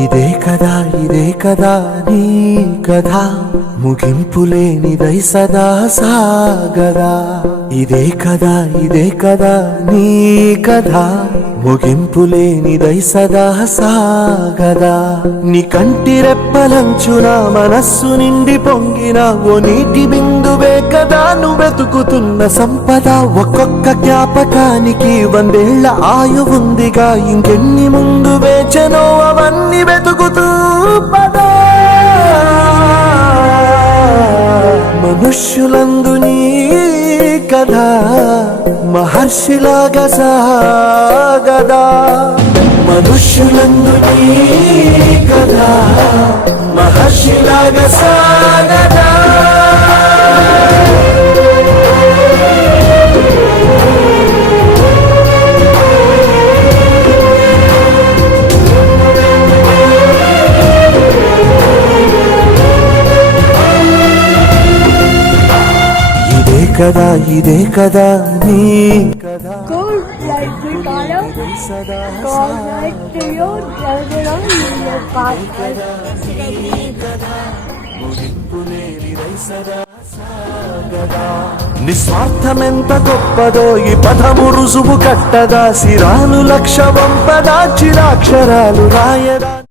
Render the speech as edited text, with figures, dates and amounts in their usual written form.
ఇదే కదా నీ కథ ముగింపులేనిదై సదా సాగదా. ఇదే కదా నీ కథ ముగింపులేనిదై సదా సాగదా. నీ కంటి రెప్పలంచున మనస్సు నిండి పొంగిన ఓ నీటి బిందువే కదా నువ్వెతుకుతున్న సంపద. ఒక్కొక్క జ్ఞాపకానికి 100 ఏళ్ల ఆయువుందిగా, ఇంకెన్ని ముందు వేచనో అవన్నీ వెతుకుతూ పదా. మనుష్యులందు నీ కథ మహర్షిలాగా సాగదా. మనుష్యులందు నీ కథ మహర్షిలాగా సాగదా. ఇదే కదా నీ కదా. నిస్వార్థమెంత గొప్పదో ఈ పదము రుజువు కట్టదా. సిరాలు లక్ష వంపదా చిరాక్షరాలు రాయదా.